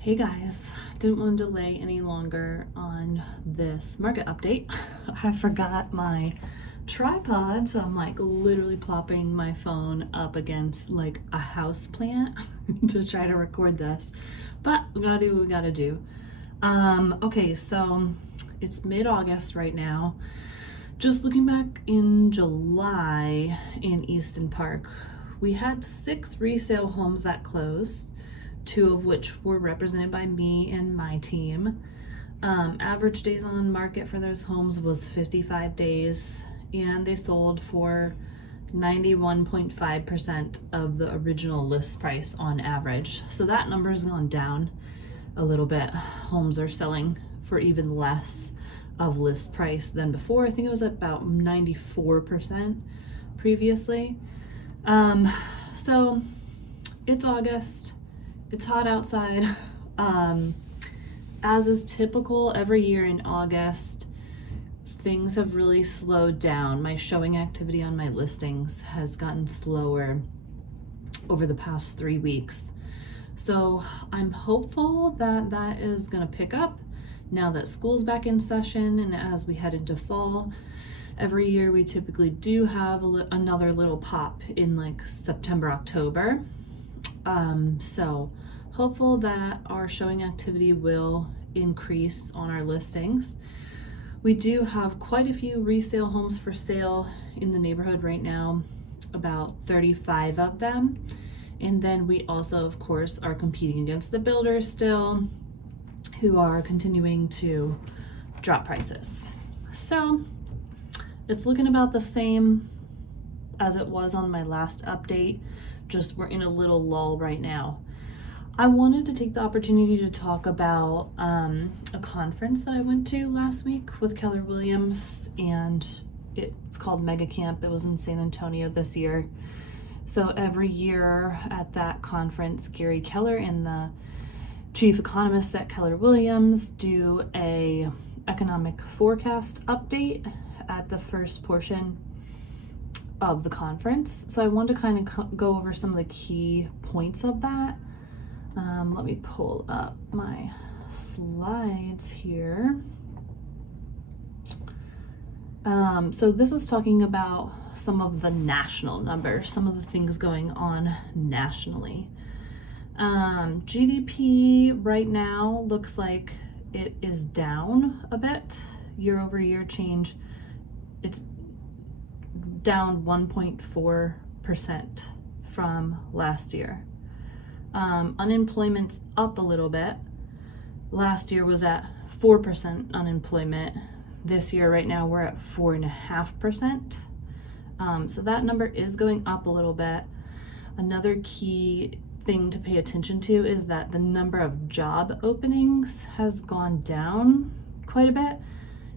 Hey guys, didn't want to delay any longer on this market update. I forgot my tripod, so I'm like literally plopping my phone up against like a house plant to try to record this. But we gotta do what we gotta do. Okay, so it's mid-August right now. Just looking back in July in Easton Park, we had 6 resale homes that closed, 2 of which were represented by me and my team. Average days on market for those homes was 55 days, and they sold for 91.5% of the original list price on average. So that number's gone down a little bit. Homes are selling for even less of list price than before. I think it was about 94% previously. So it's August. It's hot outside. As is typical every year in August, things have really slowed down. My showing activity on my listings has gotten slower over the past 3 weeks. So I'm hopeful that that is going to pick up now that school's back in session and as we head into fall. Every year we typically do have another little pop in like September, October. So hopeful that our showing activity will increase on our listings. We do have quite a few resale homes for sale in the neighborhood right now, about 35 of them. And then we also, of course, are competing against the builders still, who are continuing to drop prices. So it's looking about the same as it was on my last update, just we're in a little lull right now. I wanted to take the opportunity to talk about a conference that I went to last week with Keller Williams, and it's called Mega Camp. It was in San Antonio this year. So every year at that conference, Gary Keller and the chief economist at Keller Williams do a economic forecast update at the first portion of the conference. So I wanted to kind of go over some of the key points of that. Let me pull up my slides here. So this is talking about some of the national numbers, some of the things going on nationally. GDP right now looks like it is down a bit. Year-over-year change, it's down 1.4% from last year. Unemployment's up a little bit. Last year was at 4% unemployment. This year, right now, we're at 4.5%. So that number is going up a little bit. Another key thing to pay attention to is that the number of job openings has gone down quite a bit.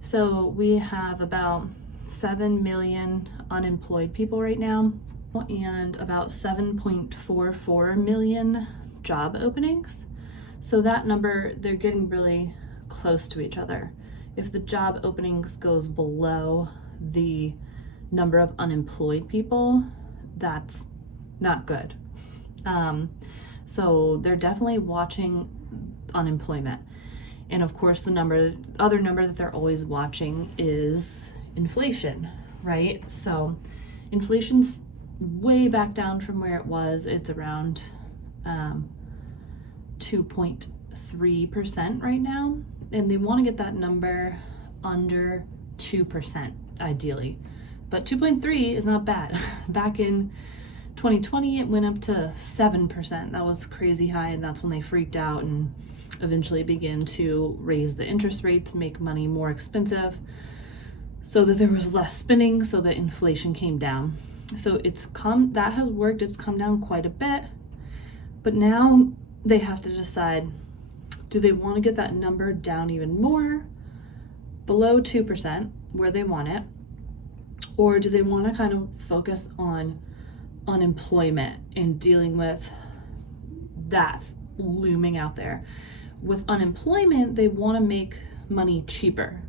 So we have about 7 million unemployed people right now and about 7.44 million job openings. So that number, they're getting really close to each other. If the job openings goes below the number of unemployed people, that's not good. So they're definitely watching unemployment. And of course, the other number that they're always watching is inflation, right? So inflation's way back down from where it was. It's around 2.3% right now. And they want to get that number under 2% ideally. But 2.3 is not bad. Back in 2020, it went up to 7%. That was crazy high, and that's when they freaked out and eventually began to raise the interest rates, make money more expensive, so that there was less spending, so that inflation came down. So that has worked. It's come down quite a bit, but now they have to decide, do they want to get that number down even more, below 2%, where they want it, or do they want to kind of focus on unemployment and dealing with that looming out there? With unemployment, they want to make money cheaper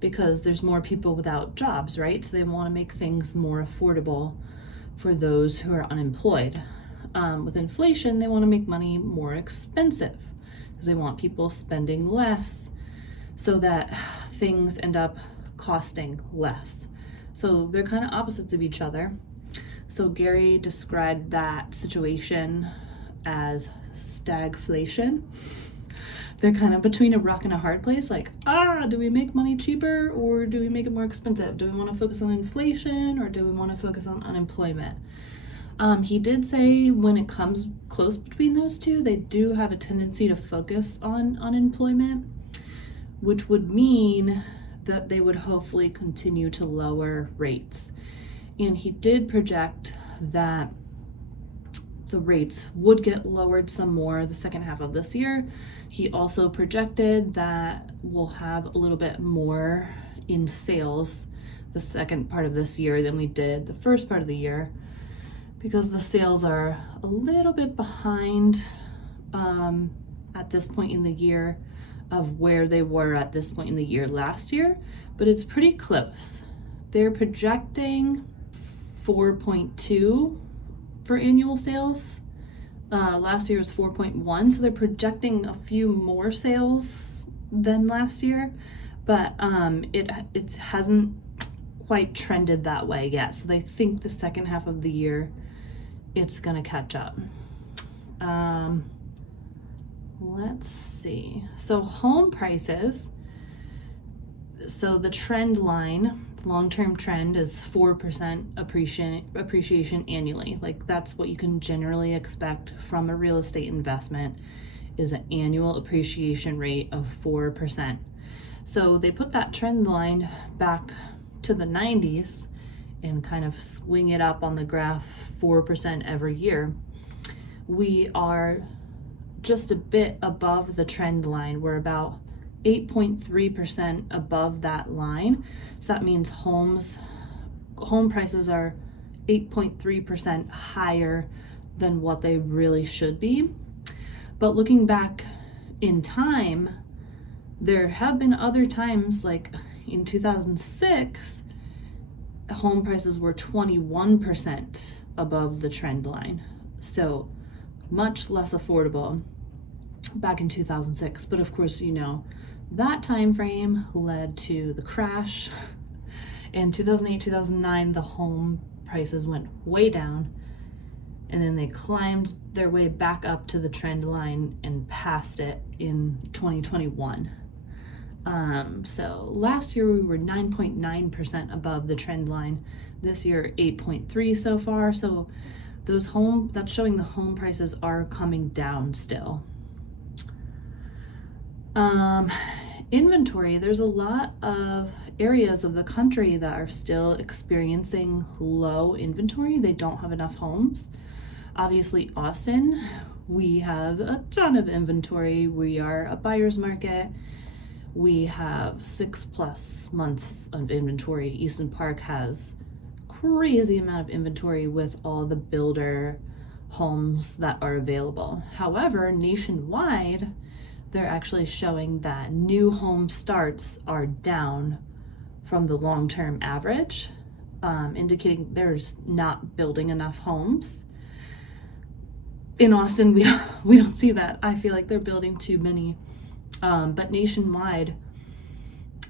because there's more people without jobs, right? So they want to make things more affordable for those who are unemployed. With inflation, they want to make money more expensive because they want people spending less so that things end up costing less. So they're kind of opposites of each other. So Gary described that situation as stagflation. They're kind of between a rock and a hard place, like, do we make money cheaper or do we make it more expensive? Do we want to focus on inflation or do we want to focus on unemployment? He did say when it comes close between those two, they do have a tendency to focus on unemployment, which would mean that they would hopefully continue to lower rates. And he did project that the rates would get lowered some more the second half of this year. He also projected that we'll have a little bit more in sales the second part of this year than we did the first part of the year, because the sales are a little bit behind at this point in the year of where they were at this point in the year last year, but it's pretty close. They're projecting 4.2 for annual sales. Last year was 4.1, so they're projecting a few more sales than last year, but it hasn't quite trended that way yet. So they think the second half of the year it's gonna catch up. Let's see. So home prices. So the trend line, long-term trend, is 4% appreciation annually. Like, that's what you can generally expect from a real estate investment, is an annual appreciation rate of 4%. So they put that trend line back to the 90s and kind of swing it up on the graph 4% every year. We are just a bit above the trend line. We're about 8.3% above that line. So that means home prices are 8.3% higher than what they really should be. But looking back in time, there have been other times, like in 2006, home prices were 21% above the trend line. So much less affordable back in 2006. But of course, that time frame led to the crash. In 2008, 2009, the home prices went way down, and then they climbed their way back up to the trend line and passed it in 2021. So last year we were 9.9% above the trend line. This year 8.3 so far. So that's showing the home prices are coming down still. Inventory, there's a lot of areas of the country that are still experiencing low inventory. They don't have enough homes. Obviously, Austin, we have a ton of inventory. We are a buyer's market. We have 6+ months of inventory. Easton Park has crazy amount of inventory with all the builder homes that are available. However, nationwide, they're actually showing that new home starts are down from the long-term average, indicating there's not building enough homes. In Austin, we don't see that. I feel like they're building too many. But nationwide,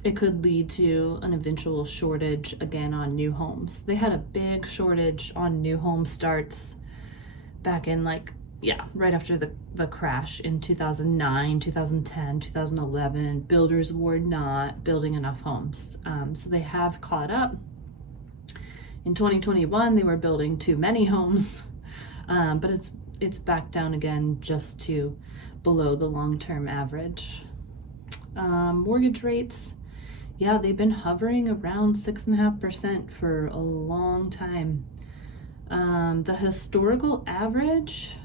it could lead to an eventual shortage again on new homes. They had a big shortage on new home starts back in right after the crash in 2009, 2010, 2011. Builders were not building enough homes. So they have caught up. In 2021, they were building too many homes, but it's back down again just to below the long-term average. Mortgage rates, they've been hovering around 6.5% for a long time. The historical average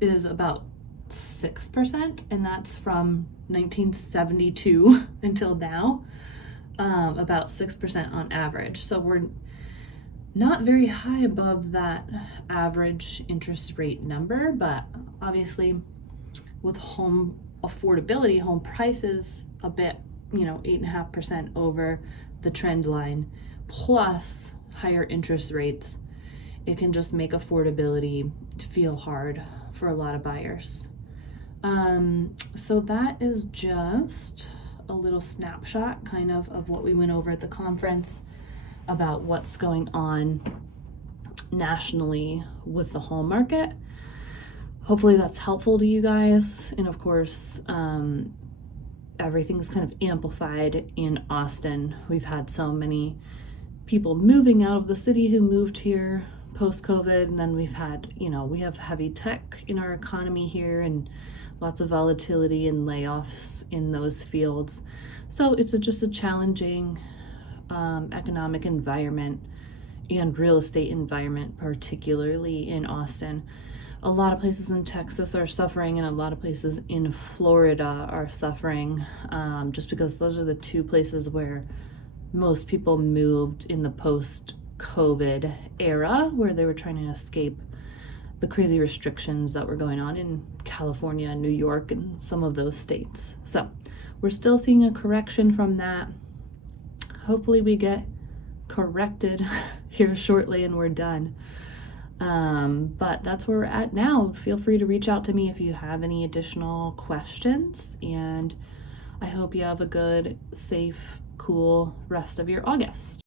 is about 6%, and that's from 1972 until now, about 6% on average. So we're not very high above that average interest rate number, but obviously with home affordability, home prices a bit, 8.5% over the trend line, plus higher interest rates, it can just make affordability feel hard for a lot of buyers. So that is just a little snapshot kind of what we went over at the conference about what's going on nationally with the home market. Hopefully that's helpful to you guys. And of course, everything's kind of amplified in Austin. We've had so many people moving out of the city who moved here post-COVID, and then we've had, we have heavy tech in our economy here and lots of volatility and layoffs in those fields. So it's just a challenging economic environment and real estate environment, particularly in Austin. A lot of places in Texas are suffering, and a lot of places in Florida are suffering, just because those are the two places where most people moved in the post-COVID era, where they were trying to escape the crazy restrictions that were going on in California and New York and some of those states. So we're still seeing a correction from that. Hopefully we get corrected here shortly and we're done. But that's where we're at now. Feel free to reach out to me if you have any additional questions, and I hope you have a good, safe, cool rest of your August.